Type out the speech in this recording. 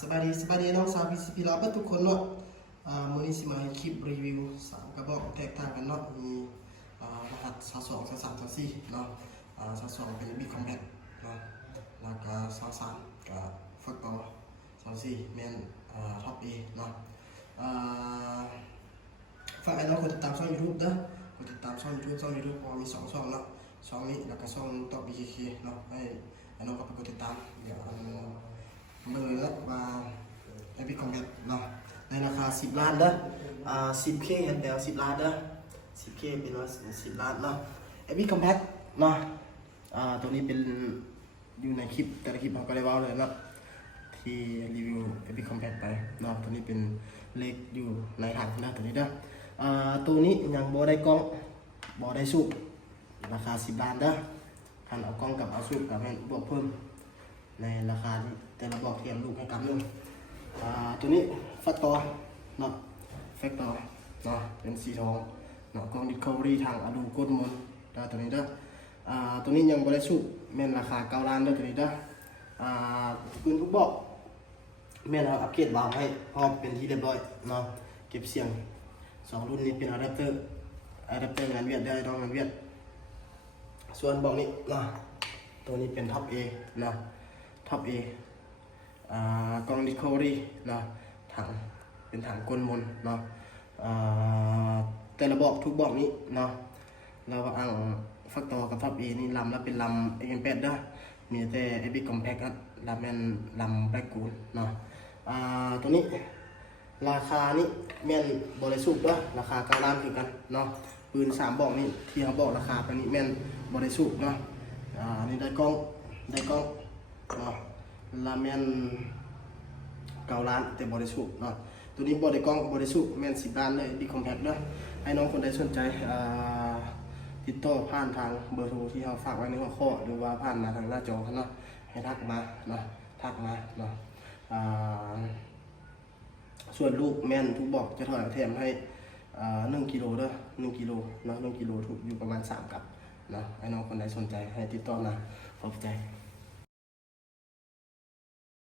สบายดีน้องสาวพีซีพีลาเพื่อทุกคนเนาะมื้อนี้สิมาให้คลิปรีวิว3กระบอกแตกต่างกันเนาะมีรหัส22 23 24เนาะ22เป็นบิ๊กคอมแพคเนาะแล้วก็23ก็ฟักต่อ24แม่นท็อป A เนาะฝากไอ้น้องกดติดตามช่อง YouTube เด้อกดติดตามช่อง YouTube เพราะมี2ช่องเนาะช่องนี้แล้วก็ช่องท็อป BKK เนาะให้ไอ้น้องก็ไปกดติดตามเดี๋ยวเบอร์แล้วมาไอพีคอมแพคเนาะในราคา10 ล้านเด้อ10K เห็นแล้ว10 ล้านเด้อ 10K เป็นว่า10 ล้านเนาะไอพีคอมแพคเนาะตัวนี้เป็นอยู่ในคลิปแต่ละคลิปผมก็ได้เว้าเลยเนาะที่รีวิวไอพีคอมแพคไปเนาะตัวนี้เป็นเลขอยู่ในถังนะตัวนี้เด้อตัวนี้ยังบ่ได้กล้องบ่ได้สูบราคา10 ล้านเด้อคันเอากล้องกับเอาสูบกับแม่นบวกเพิ่มในราคาที่แต่ละบอกเทียมลูกให้กำนึงตัวนี้ฟักต่อเนาะแฟกต่อเนาะเป็นสีทองเนาะกล้องดิสคัฟเวอรี่ทางอดูก้นมนตัวนี้เด้อตัวนี้ยังบริสุทธิ์แม่นราคา9 ล้านเด้อตัวนี้เด้อปืนทุกบอกแม่นเราอัปเกรดวางให้พร้อมเป็นที่เรียบร้อยเนาะเก็บเสียง2รุ่นนี้เป็นอะแดปเตอร์งานเวียดได้ต้องงานเวียดส่วนบอกนี้เนาะตัวนี้เป็นท็อป A เนาะท็อป A กล้องดิสคัฟเวอรี่เนาะถังเป็นถังกลมนเนาะแต่ละบอกทุกบอกนี้เนาะเราอ่างฟักตอกับท็อป A นี่ลำแล้วเป็นลำ AM8 เด้อมีแต่ไอบิ๊กคอมแพคครับลำแม่นลำแบล็กกูลเนาะตัวนี้ราคานี้แม่นบริสุทธิ์เด้อราคา9 ล้านคือกันเนาะปืน3บอกนี่ที่เขาบอกราคาไปนี้แม่นบริสุทธิ์เนาะนี่ได้กล้องเนาะลาแมน9 ล้านแต่บริสุทธิ์เนาะตัวนี้บริกล้องบริสุทธิ์แมน10 ล้านเลยดีคอมแพคเนาะให้น้องคนใดสนใจติดต่อผ่านทางเบอร์โทรที่เราฝากไว้ในหัวข้อหรือว่าผ่านมาทางหน้าจอเนาะให้ทักมาเนาะเนาะส่วนลูกแมนทุกบอกจะถอดแถมให้1 กิโลเด้อ1 กิโลเนาะ1 กิโลถูกอยู่ประมาณ3 กับเนาะให้น้องคนใดสนใจให้ติดต่อมาขอบใจ